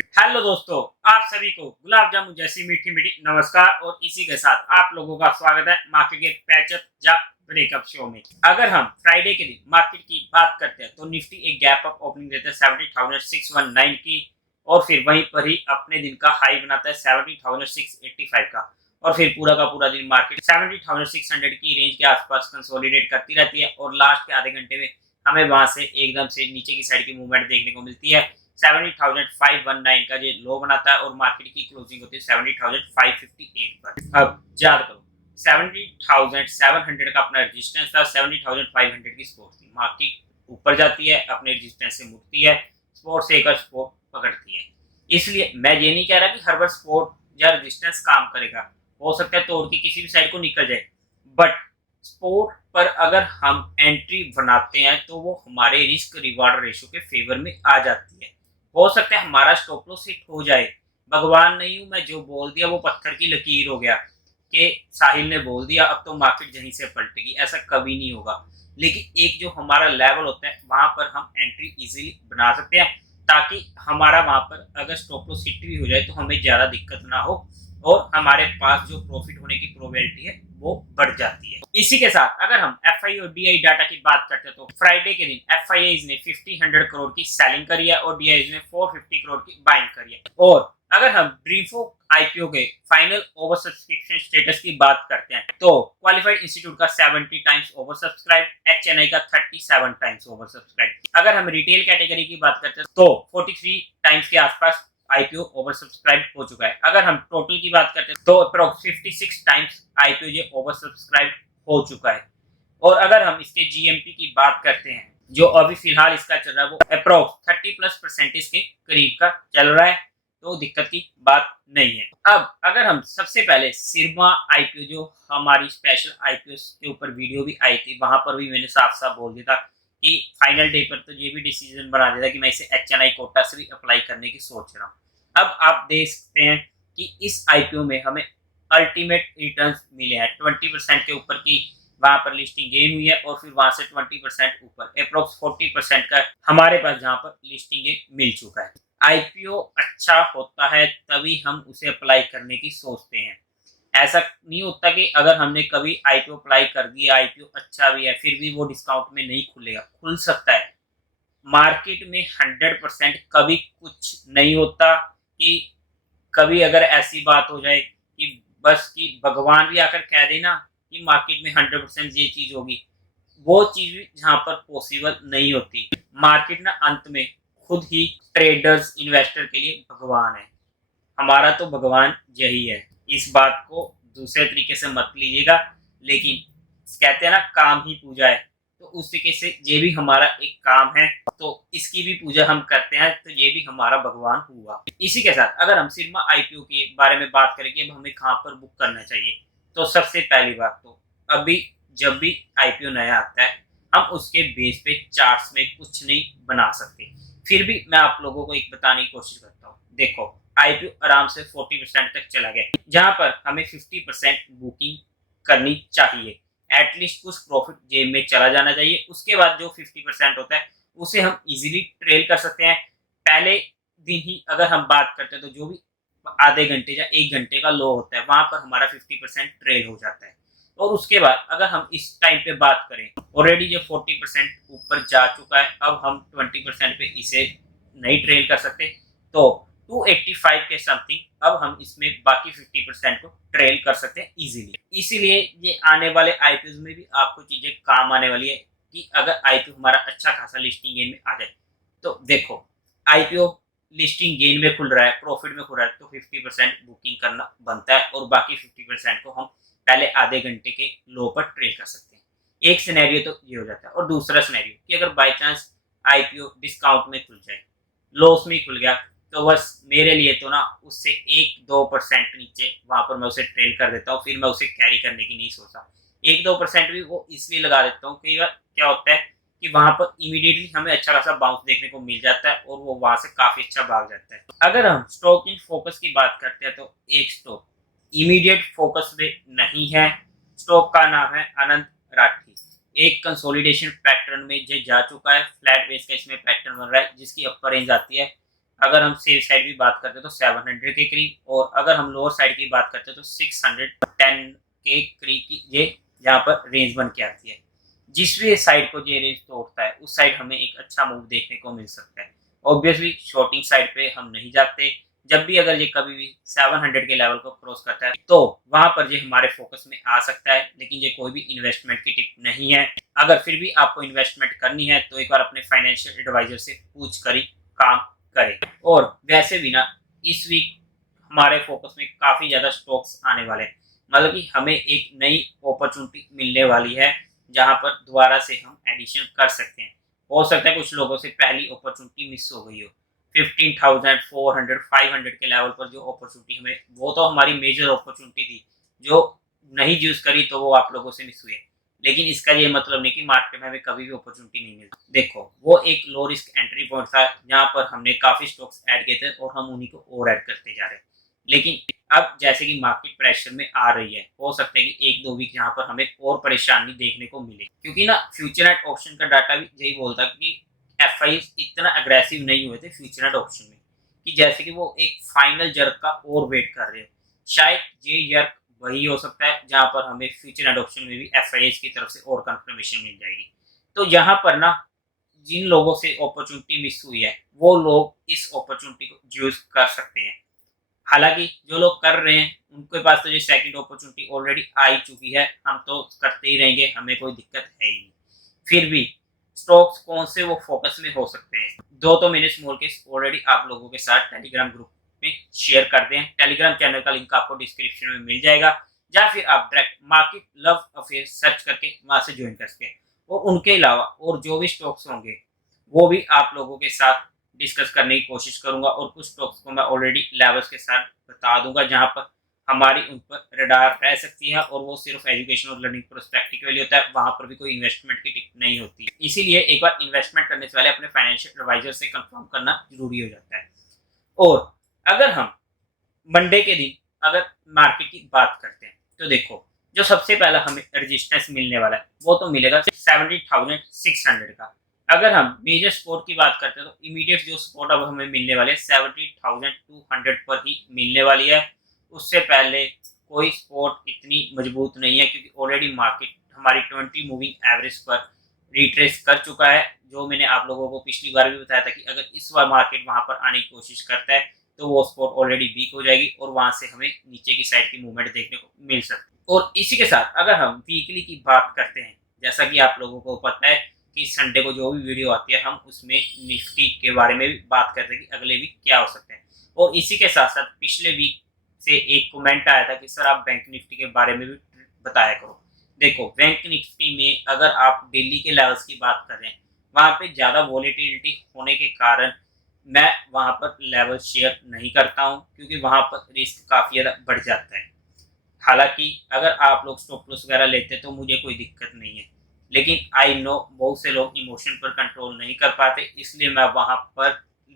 Hello दोस्तों, आप सभी को गुलाब जामुन जैसी मीठी मीठी नमस्कार। और इसी के साथ आप लोगों का स्वागत है मार्केट के पैचअप या ब्रेकअप शो में। अगर हम फ्राइडे के दिन मार्केट की बात करते हैं तो निफ्टी एक गैप अप ओपनिंग देता है 70,619 की, और फिर वहीं पर ही अपने दिन का हाई बनाता है 70,685 का। और फिर पूरा का पूरा दिन मार्केट 70,600 की रेंज के आसपास कंसोलिडेट करती रहती है, और लास्ट के आधे घंटे में हमें वहां से एकदम से नीचे की साइड की मूवमेंट देखने को मिलती है। 70,519 का ये लो बनाता है और मार्केट की क्लोजिंग होती है 70,558 पर। अब याद करो, 70,700 का अपना रेजिस्टेंस था, 70,500 की सपोर्ट थी। मार्केट ऊपर जाती है, अपने रेजिस्टेंस से मुड़ती है, सपोर्ट से एक सपोर्ट पकड़ती है। इसलिए मैं ये नहीं कह रहा कि हर बार सपोर्ट या रेजिस्टेंस काम करेगा, हो सकता है तोड़ के किसी भी साइड को निकल जाए, बट सपोर्ट पर अगर हम एंट्री बनाते हैं तो वो हमारे रिस्क रिवार्ड रेशो के फेवर में आ जाती है। हो सकता है हमारा स्टॉप लॉस हिट हो जाए, भगवान नहीं हूं मैं, जो बोल दिया वो पत्थर की लकीर हो गया कि साहिल ने बोल दिया अब तो मार्केट यहीं से पलटेगी, ऐसा कभी नहीं होगा। लेकिन एक जो हमारा लेवल होता है वहां पर हम एंट्री इजीली बना सकते हैं, ताकि हमारा वहां पर अगर स्टॉप लॉस हिट भी हो जाए तो हमें ज्यादा दिक्कत ना हो, और हमारे पास जो प्रॉफिट होने की प्रोबेबिलिटी है वो बढ़ जाती है। इसी के साथ अगर हम एफआई और डीआई डाटा की बात करते हैं तो फ्राइडे के दिन एफआईआईज ने 50 करोड़ की सेलिंग करी है और डीआईज ने 450 करोड़ की बाइंग करी है। और अगर हम ड्रीमफो आईपीओ के फाइनल ओवर सब्सक्रिप्शन स्टेटस की बात करते हैं तो क्वालिफाइड इंस्टीट्यूट का 70 टाइम्स ओवर सब्सक्राइब, एचएनआई का 37 टाइम्स ओवर सब्सक्राइब। अगर हम रिटेल कैटेगरी की बात करते हैं तो 43 टाइम्स के आसपास आईपीओ ओवर सब्सक्राइब हो चुका है। अगर हम टोटल की बात करते हैं तो अप्रोक्स 56 टाइम्स आईपीओ ये ओवर सब्सक्राइब हो चुका है। और अगर हम इसके जीएमपी की बात करते हैं जो अभी फिलहाल इसका चल रहा है वो अप्रोक्स 30+% के करीब का चल रहा है, तो दिक्कत की बात नहीं है। अब अगर हम सबसे पहले सिरमा आईपीओ, जो हमारी स्पेशल आईपीओ के ऊपर वीडियो भी आई थी, वहां पर भी मैंने साफ साफ बोल दिया था कि फाइनल डे पर तो ये भी डिसीजन बना दिया था कि मैं इसे एचएनआई कोटा से भी अप्लाई करने की सोच रहा हूँ। अब आप देख सकते हैं कि इस आईपीओ में हमें अल्टीमेट रिटर्न्स मिले हैं 20% के ऊपर की, वहां पर लिस्टिंग गेन हुई है, और फिर वहां से 20% ऊपर अप्रोक्स 40% का हमारे पास जहां पर लिस्टिंग गेन मिल चुका है। आईपीओ अच्छा होता है तभी हम उसे अप्लाई करने की सोचते हैं। ऐसा नहीं होता कि अगर हमने कभी आईपीओ अप्लाई कर दिया, आईपीओ अच्छा भी है, फिर भी वो डिस्काउंट में नहीं खुलेगा। खुल सकता है, मार्केट में 100% कभी कुछ नहीं होता। कि कभी अगर ऐसी बात हो जाए कि बस कि भगवान भी आकर कह देना कि मार्केट में 100% ये चीज होगी, वो चीज भी जहां पर पॉसिबल नहीं होती। मार्केट ना अंत में खुद ही ट्रेडर्स इन्वेस्टर के लिए भगवान है। हमारा तो भगवान यही है, इस बात को दूसरे तरीके से मत लीजिएगा। लेकिन कहते हैं ना काम ही पूजा है, तो उस तरीके से ये भी हमारा एक काम है, तो इसकी भी पूजा हम करते हैं, तो ये भी हमारा भगवान हुआ। इसी के साथ अगर हम सिर्मा आईपीओ के बारे में बात करें कि अब हमें कहाँ पर बुक करना चाहिए, तो सबसे पहली बात तो अभी जब भी आईपीओ नया आता है हम उसके बेस पे चार्ट्स में कुछ नहीं बना सकते। फिर भी मैं आप लोगों को एक बताने की कोशिश करता हूँ। देखो, आईपीओ आराम से 40% तक चला गया, जहां पर हमें 50% बुकिंग करनी चाहिए। एटलीस्ट कुछ प्रॉफिट जेब में चला जाना चाहिए। उसके बाद जो 50% होता है उसे हम इजीली ट्रेल कर सकते हैं। पहले दिन ही अगर हम बात करते हैं तो जो भी आधे घंटे या 1 घंटे का लो होता है वहां पर हमारा 50% ट्रेल हो जाता है। और उसके बाद अगर हम इस टाइम पे बात करें, ऑलरेडी जो 40% ऊपर जा चुका है, अब हम 20% पे इसे नहीं ट्रेल कर सकते, तो 285 के समथिंग अब हम इसमें बाकी 50% को ट्रेल कर सकते हैं इजीली। इसीलिए ये आने वाले आईपीओ में भी आपको चीजें काम आने वाली है कि अगर आईपीओ हमारा अच्छा खासा लिस्टिंग गेन में आ जाए। तो देखो, आईपीओ लिस्टिंग गेन में खुल रहा है, प्रॉफिट में खुल रहा है, तो 50% बुकिंग करना बनता है, और बाकी 50% को हम पहले आधे घंटे के लो पर ट्रेड कर सकते हैं। एक सिनेरियो तो ये हो जाता है। और दूसरा सिनेरियो कि अगर बाई चांस आईपीओ डिस्काउंट में खुल जाए, लॉस में खुल गया, तो बस मेरे लिए तो ना उससे 1-2% नीचे वहां पर मैं उसे ट्रेल कर देता हूँ, फिर मैं उसे कैरी करने की नहीं सोचता। 1-2% भी वो इसलिए लगा देता हूँ, कई बार क्या होता है कि वहां पर इमीडिएटली हमें अच्छा खासा बाउंस देखने को मिल जाता है और वो वहां से काफी अच्छा भाग जाता है। अगर हम स्टॉक इन फोकस की बात करते हैं तो एक स्टॉक इमीडिएट फोकस में नहीं है, स्टॉक का नाम है अनंत राठी। एक कंसोलिडेशन पैटर्न में जो जा चुका है, फ्लैट बेस का इसमें पैटर्न बन रहा है जिसकी अपर रेंज आती है अगर हम सेल साइड की बात करते हैं तो 700 के करीब, और अगर हम लोअर साइड की बात करते हैं तो 610 के करीब की ये यहाँ पर रेंज बन के आती है। जिस भी साइड को ये रेंज तोड़ता है उस साइड हमें एक अच्छा मूव देखने को मिल सकता है। ऑब्वियसली शॉर्टिंग साइड पे हम नहीं जाते। जब भी अगर ये कभी भी 700 के लेवल को क्रॉस करता है तो वहां पर ये हमारे फोकस में आ सकता है, लेकिन ये कोई भी इन्वेस्टमेंट की टिप नहीं है। अगर फिर भी आपको इन्वेस्टमेंट करनी है तो एक बार अपने फाइनेंशियल एडवाइजर से पूछ कर ही काम करें। और वैसे भी ना, इस वीक हमारे फोकस में काफी ज्यादा स्टॉक्स आने वाले हैं, मतलब कि हमें एक नई अपॉर्चुनिटी मिलने वाली है जहां पर दोबारा से हम एडिशन कर सकते हैं। हो सकता है कुछ लोगों से पहली अपॉर्चुनिटी मिस हो गई हो। 15,000 400 500 के लेवल पर जो अपॉर्चुनिटी हमें, वो तो हमारी मेजर अपॉर्चुनिटी थी जो नहीं यूज करी तो वो आप लोगों से मिस हुई है। लेकिन इसका ये मतलब नहीं कि मार्केट में हमें कभी भी अपॉर्चुनिटी नहीं मिलती। देखो, वो एक लो रिस्क एंट्री पॉइंट था जहां पर हमने काफी स्टॉक्स ऐड किए थे और हम उन्हीं को और ऐड करते जा रहे हैं। लेकिन अब जैसे कि मार्केट प्रेशर में आ रही है, हो सकता है कि एक दो वीक यहाँ पर हमें और परेशानी देखने को मिले, क्योंकि ना फ्यूचर एंड ऑप्शन का डाटा भी यही बोलता है कि एफआई इतना अग्रेसिव नहीं हुए थे फ्यूचर एंड ऑप्शन में, कि जैसे कि वो एक फाइनल जर्क का और वेट कर रहे हैं। शायद ये जर्क वही हो सकता है जहां पर हमें फ्यूचर एंड ऑप्शन में भी एफआई की तरफ से और कंफर्मेशन मिल जाएगी। तो यहाँ पर ना, जिन लोगों से अपॉर्चुनिटी मिस हुई है वो लोग इस अपॉर्चुनिटी को यूज कर सकते हैं। हालांकि जो लोग कर रहे हैं उनके पास तो ये सेकंड अपॉर्चुनिटी ऑलरेडी आ ही चुकी है, हम तो करते ही रहेंगे, हमें कोई दिक्कत है ही नहीं। फिर भी स्टॉक्स कौन से वो फोकस में हो सकते हैं, दो तो मैंने स्मॉल केस ऑलरेडी आप लोगों के साथ टेलीग्राम ग्रुप में शेयर कर दें। टेलीग्राम चैनल का लिंक आपको डिस्क्रिप्शन में मिल जाएगा, या फिर आप direct market love affair search करके वहां से ज्वाइन कर सकते हैं। और उनके अलावा और जो भी स्टॉक्स होंगे वो भी आप लोगों के साथ डिस्कस करने की कोशिश करूंगा, और कुछ स्टॉक्स को मैं ऑलरेडी लेवल्स के साथ बता दूंगा जहां पर हमारी उन पर रडार रह सकती है, और वो सिर्फ एजुकेशन और लर्निंग प्रोस्पेक्टिव के लिए होता है, वहां पर भी कोई इन्वेस्टमेंट की टिप नहीं होती है। इसीलिए एक बार इन्वेस्टमेंट करने से पहले अपने फाइनेंशियल एडवाइजर से कंफर्म करना जरूरी हो जाता है। और अगर हम मंडे के दिन अगर मार्केट की बात करते हैं तो देखो, जो सबसे पहला हमें रेजिस्टेंस मिलने वाला है वो तो मिलेगा 70,600 का। अगर हम मेजर सपोर्ट की बात करते हैं तो इमीडिएट जो सपोर्ट अब हमें मिलने वाले 70,200 पर ही मिलने वाली है। उससे पहले कोई सपोर्ट इतनी मजबूत नहीं है, क्योंकि ऑलरेडी मार्केट हमारी 20 मूविंग एवरेज पर रिट्रेस कर चुका है। जो मैंने आप लोगों को पिछली बार भी बताया था कि अगर इस बार मार्केट वहां पर आने की कोशिश करता है तो वो सपोर्ट ऑलरेडी वीक हो जाएगी और वहां से हमें नीचे की साइड की मूवमेंट देखने को मिल सकती है। और इसी के साथ अगर हम वीकली की बात करते हैं, जैसा कि आप लोगों को पता है कि संडे को जो भी वीडियो आती है हम उसमें निफ्टी के बारे में भी बात करते हैं कि अगले वीक क्या हो सकते हैं। और इसी के साथ साथ पिछले वीक से एक कमेंट आया था कि सर आप बैंक निफ्टी के बारे में भी बताया करो। देखो, बैंक निफ्टी में अगर आप डेली के लेवल्स की बात कर रहे हैं, वहां पे ज्यादा वॉलेटिलिटी होने के कारण मैं वहां पर लेवल शेयर नहीं करता हूं, क्योंकि वहां पर रिस्क काफी ज्यादा बढ़ जाता है। हालांकि अगर आप लोग स्टॉप लॉस वगैरह लेते हैं तो मुझे कोई दिक्कत नहीं है, लेकिन आई नो बहुत से लोग इमोशन पर कंट्रोल नहीं कर पाते, इसलिए मैं वहां पर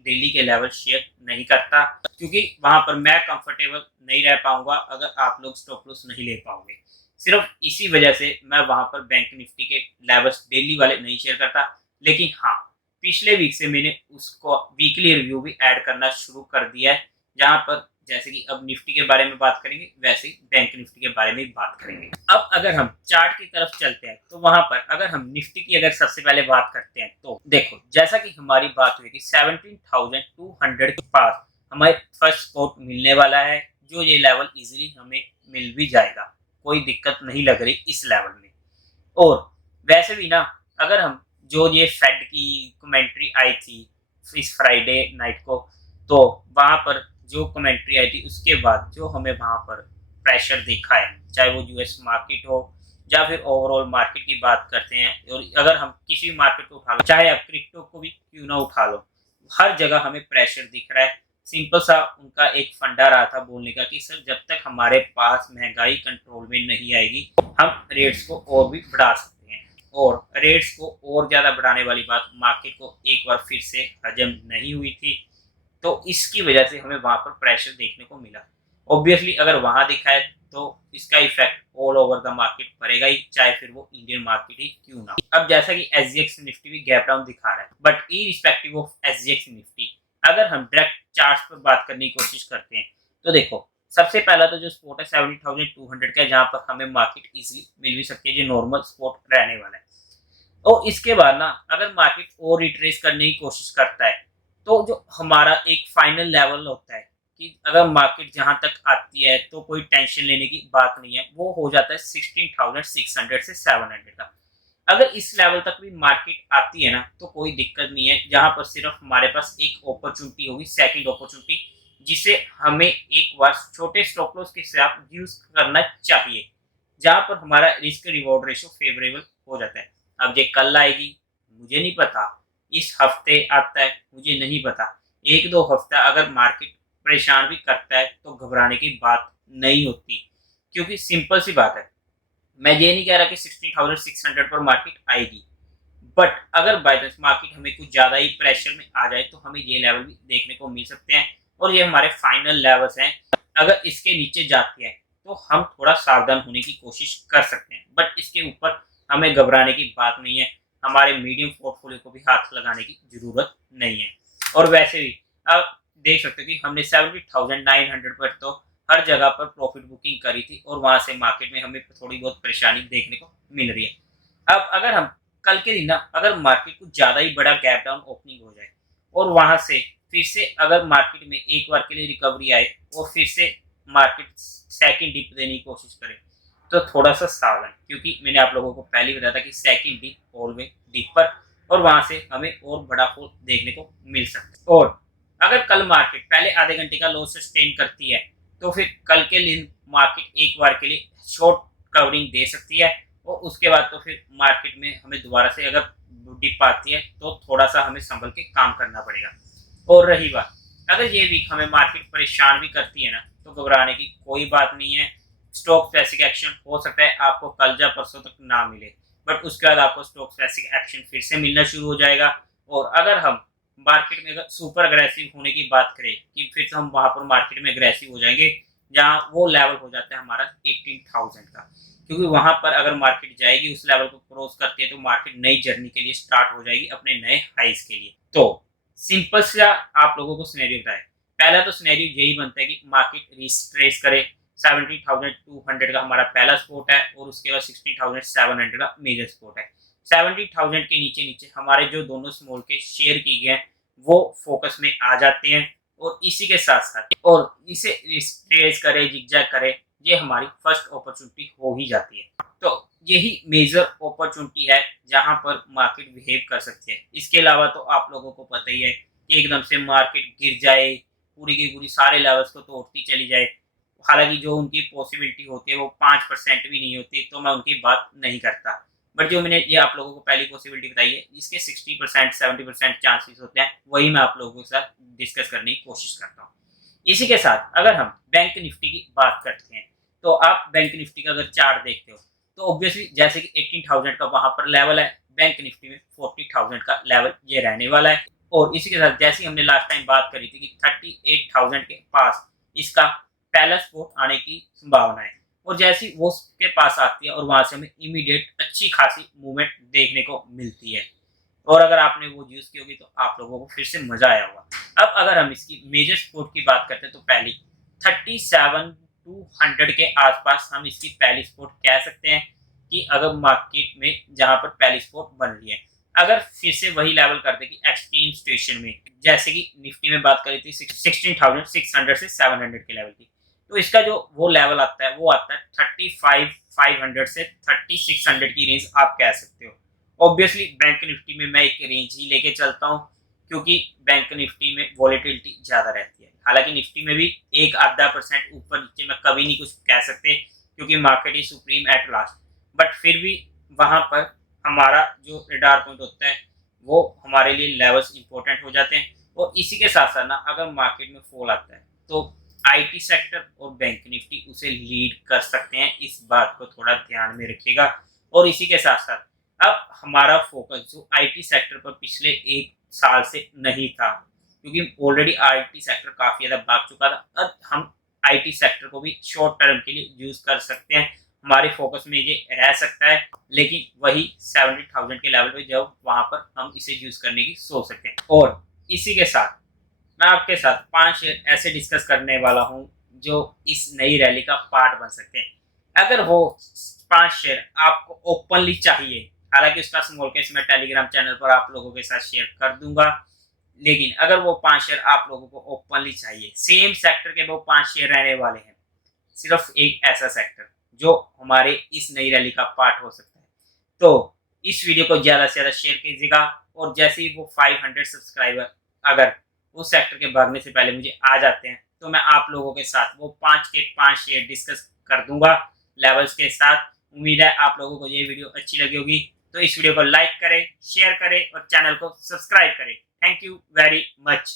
डेली के लेवल शेयर नहीं करता, क्योंकि वहां पर मैं कंफर्टेबल नहीं रह पाऊंगा अगर आप लोग स्टॉप लॉस नहीं ले पाओगे। सिर्फ इसी वजह से मैं वहां पर बैंक निफ्टी के लेवल्स डेली वाले नहीं शेयर करता। लेकिन हाँ, पिछले वीक से मैंने उसको वीकली रिव्यू भी ऐड करना शुरू कर दिया है, जहां पर जैसे कि अब निफ्टी के बारे में बात करेंगे वैसे ही बैंक निफ्टी के बारे में बात करेंगे। अब अगर हम चार्ट की तरफ चलते हैं तो वहां पर अगर हम निफ्टी की अगर सबसे पहले बात करते हैं तो देखो, जैसा कि हमारी बात हुई कि 17,200 के पास हमें फर्स्ट सपोर्ट मिलने वाला है, जो ये लेवल इजीली हमें मिल भी जाएगा, कोई दिक्कत नहीं लग रही इस लेवल में। और वैसे भी ना, अगर हम जो ये फेड की कमेंट्री आई थी इस फ्राइडे नाइट को, तो वहां पर जो कमेंट्री आई थी उसके बाद जो हमें वहां पर प्रेशर देखा है, चाहे वो यूएस मार्केट हो या फिर ओवरऑल मार्केट की बात करते हैं, और अगर हम किसी भी मार्केट को उठा लो, चाहे आप क्रिप्टो को भी क्यों ना उठा लो, हर जगह हमें प्रेशर दिख रहा है। सिंपल सा उनका एक फंडा रहा था बोलने का कि सर जब तक हमारे पास महंगाई कंट्रोल में नहीं आएगी हम रेट्स को और भी बढ़ा सकते हैं। और रेट्स को और ज्यादा बढ़ाने वाली बात मार्केट को एक बार फिर से हजम नहीं हुई थी, तो इसकी वजह से हमें वहां पर प्रेशर देखने को मिला। ऑब्वियसली अगर वहां दिखा है तो इसका effect all over the market पड़ेगा ही, चाहे फिर वो इंडियन मार्केट ही क्यों ना। अब जैसा कि एसजीएक्स निफ्टी भी गैप डाउन दिखा रहा है, but irrespective of SGX Nifty अगर हम डायरेक्ट चार्ट पर बात करने की कोशिश करते हैं तो देखो, सबसे पहला तो जो स्पोर्ट है 70,200 का है, जहाँ पर हमें मार्केट इजीली मिल भी सकती है, जो नॉर्मल स्पोर्ट रहने वाला है। और इसके बाद ना अगर मार्केट और रिट्रेस करने की कोशिश करता है तो जो हमारा एक फाइनल लेवल होता है कि अगर मार्केट जहां तक आती है तो कोई टेंशन लेने की बात नहीं है, वो हो जाता है 16,600 से 700 का। अगर इस लेवल तक भी मार्केट आती है ना तो कोई दिक्कत नहीं है, जहां पर सिर्फ हमारे पास एक अपॉर्चुनिटी होगी, सेकंड अपॉर्चुनिटी, जिसे हमें एक बार छोटे स्टॉप लॉस के साथ यूज करना चाहिए, जहां पर हमारा रिस्क रिवॉर्ड रेशो फेवरेबल हो जाता है। अब ये कल आएगी मुझे नहीं पता, इस हफ्ते आता है मुझे नहीं पता, एक दो हफ्ता अगर मार्केट परेशान भी करता है तो घबराने की बात नहीं होती, क्योंकि सिंपल सी बात है, मैं ये नहीं कह रहा कि 16,600 पर मार्केट आएगी, बट अगर बाय चांस मार्केट हमें कुछ ज्यादा ही प्रेशर में आ जाए तो हमें ये लेवल भी देखने को मिल सकते हैं, और ये हमारे फाइनल लेवल्स हैं। अगर इसके नीचे जाती है तो हम थोड़ा सावधान होने की कोशिश कर सकते हैं, बट इसके ऊपर हमें घबराने की बात नहीं है, हमारे मीडियम पोर्टफोलियो को भी हाथ लगाने की जरूरत नहीं है। और वैसे भी आप देख सकते हो कि हमने 70,900 पर तो हर जगह पर प्रॉफिट बुकिंग करी थी, और वहां से मार्केट में हमें थोड़ी बहुत परेशानी देखने को मिल रही है। अब अगर हम कल के दिन ना अगर मार्केट कुछ ज्यादा ही बड़ा गैप डाउन ओपनिंग हो जाए और वहां से फिर से अगर मार्केट में एक बार के लिए रिकवरी आए और फिर से मार्केट सेकंड डिप देने की कोशिश करे तो थोड़ा सा सावधान, क्योंकि मैंने आप लोगों को पहले ही बताया था कि सेकंड डिप ऑलवेज डिप पर, और वहां से हमें और बड़ा फॉल देखने को मिल सकता है। और अगर कल मार्केट पहले आधे घंटे का लो सस्टेन करती है तो फिर कल के दिन मार्केट एक बार के लिए शॉर्ट कवरिंग दे सकती है, और उसके बाद तो फिर मार्केट में हमें दोबारा से अगर डिप आती है तो थोड़ा सा हमें संभल के काम करना पड़ेगा। और रही बात, अगर ये वीक हमें मार्केट परेशान भी करती है ना तो घबराने की कोई बात नहीं है। स्टॉक स्पेसिफिक एक्शन हो सकता है आपको कल या परसों तक ना मिले, बट उसके बाद आपको स्टॉक स्पेसिफिक एक्शन फिर से मिलना शुरू हो जाएगा। और अगर हम मार्केट में अगर सुपर अग्रेसिव होने की बात करें कि फिर तो हम वहां पर मार्केट में अग्रेसिव हो जाएंगे, जहां वो लेवल हो जाता है हमारा 18,000 का, क्योंकि वहां पर अगर मार्केट जाएगी उस लेवल को क्रॉस करती है तो मार्केट नई जर्नी के लिए स्टार्ट हो जाएगी, अपने नए हाइस के लिए। तो सिंपल सा आप लोगों को सिनेरियो बताए, पहला तो सिनेरियो यही बनता है कि मार्केट रिट्रेस करे, 70,200 का हमारा पहला सपोर्ट है, और उसके बाद 16,700 का मेजर सपोर्ट है। 70,000 के नीचे नीचे हमारे जो दोनों स्मॉल के शेयर किए गए हैं वो फोकस में आ जाते हैं, और इसी के साथ साथ और इसे रिट्रेस करे, जिगजैग करे, ये हमारी फर्स्ट अपॉर्चुनिटी हो ही जाती है। तो यही मेजर अपॉर्चुनिटी है जहां पर मार्केट बिहेव कर सकती है। इसके अलावा तो आप लोगों को पता ही है कि एकदम से मार्केट गिर जाए, पूरी की पूरी सारे लेवल्स को तोड़ती चली जाए, हालांकि जो उनकी पॉसिबिलिटी होती है वो 5% भी नहीं होती, तो मैं उनकी बात नहीं करता, बट जो मैंने ये आप लोगों को पहली पॉसिबिलिटी बताई है जिसके 60% 70% चांसेस होते हैं, वही मैं आप लोगों के साथ डिस्कस करने की कोशिश करता हूँ। इसी के साथ अगर हम बैंक निफ्टी की बात करते हैं तो आप बैंक निफ्टी का अगर चार्ट देखते हो तो ऑब्वियसली जैसे कि 18,000 का वहां पर लेवल है, बैंक निफ्टी में 40,000 का लेवल ये रहने वाला है। और इसी के साथ जैसे ही हमने लास्ट टाइम बात करी थी कि 38,000 के पास इसका पहला सपोर्ट आने की संभावना है, और जैसी वो उसके पास आती है और वहां से हमें इमीडिएट अच्छी खासी मूवमेंट देखने को मिलती है, और अगर आपने वो यूज की होगी तो आप लोगों को फिर से मजा आया होगा। अब अगर हम इसकी मेजर सपोर्ट की बात करते हैं तो पहली 37,200 के आसपास हम इसकी पहली सपोर्ट कह सकते हैं कि अगर मार्केट में जहां पर पहली सपोर्ट बन रही है, अगर फिर से वही लेवल कर दे कि एक्सट्रीम सिचुएशन में जैसे कि निफ्टी में बात करी थी 16,600 से 700 के लेवल की, तो इसका जो वो लेवल आता है वो आता है 35,500 से 3600 की रेंज आप कह सकते हो। ऑब्वियसली बैंक निफ्टी में मैं एक रेंज ही लेके चलता हूँ, क्योंकि बैंक निफ्टी में वॉलेटिलिटी ज्यादा रहती है, हालांकि निफ्टी में भी एक आधा परसेंट ऊपर नीचे में कभी नहीं कुछ कह सकते क्योंकि market is supreme at last, but फिर भी वहां पर हमारा जो रेडार पॉइंट होता है वो हमारे लिए लेवल्स इंपॉर्टेंट हो जाते हैं। और इसी के साथ साथ ना अगर मार्केट में फॉल आता है तो आईटी सेक्टर और बैंक निफ्टी उसे लीड कर सकते हैं, इस बात को थोड़ा ध्यान में रखिएगा। और इसी के साथ साथ अब हमारा फोकस जो आईटी सेक्टर पर पिछले एक साल से नहीं था, क्योंकि ऑलरेडी आईटी सेक्टर काफी ज्यादा भाग चुका था, अब हम आईटी सेक्टर को भी शॉर्ट टर्म के लिए यूज कर सकते हैं, हमारे फोकस में ये रह सकता है, लेकिन वही 70,000 के लेवल पे जब वहां पर हम इसे यूज करने की सोच सकते हैं। और इसी के साथ मैं आपके साथ 5 शेयर ऐसे डिस्कस करने वाला हूं जो इस नई रैली का पार्ट बन सकते हैं। अगर वो 5 शेयर आपको ओपनली चाहिए, हालांकि उसका स्मॉल केस मैं टेलीग्राम चैनल पर आप लोगों के साथ शेयर कर दूंगा, लेकिन अगर वो 5 शेयर आप लोगों को ओपनली चाहिए, सेम सेक्टर के वो 5 शेयर रहने वाले हैं, सिर्फ एक ऐसा सेक्टर जो हमारे इस नई रैली का पार्ट हो सकता है, तो इस वीडियो को ज़्यादा से ज़्यादा शेयर कीजिएगा। और जैसे ही वो 500 सब्सक्राइबर अगर उस सेक्टर के भरने से पहले मुझे आ जाते हैं, तो मैं आप लोगों के साथ वो 5 के 5 शेयर डिस्कस कर दूंगा लेवल्स के साथ। उम्मीद है आप लोगों को ये वीडियो अच्छी लगी होगी, तो इस वीडियो को लाइक करें, शेयर करें और चैनल को सब्सक्राइब करें। Thank you very much.